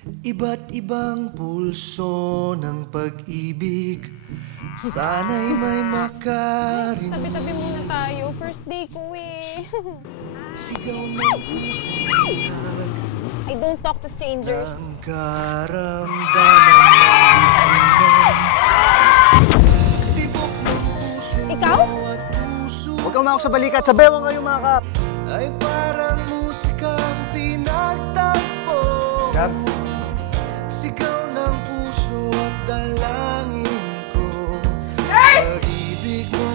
Iba't ibang pulso ng pag-ibig, sana'y may makarin. Tabi-tabi muna tayo. First day ko eh. Sigaw ng puso, I don't talk to strangers. ang karamdaman ng tibok ng puso. Ikaw? At puso Huwag kang umawak sa balikat. Sa bewang ngayong mga kap. ay parang musikang pinagtagpo. Gab. Sigaw ng puso at dalangin ko. Nurse! Pag-ibig mo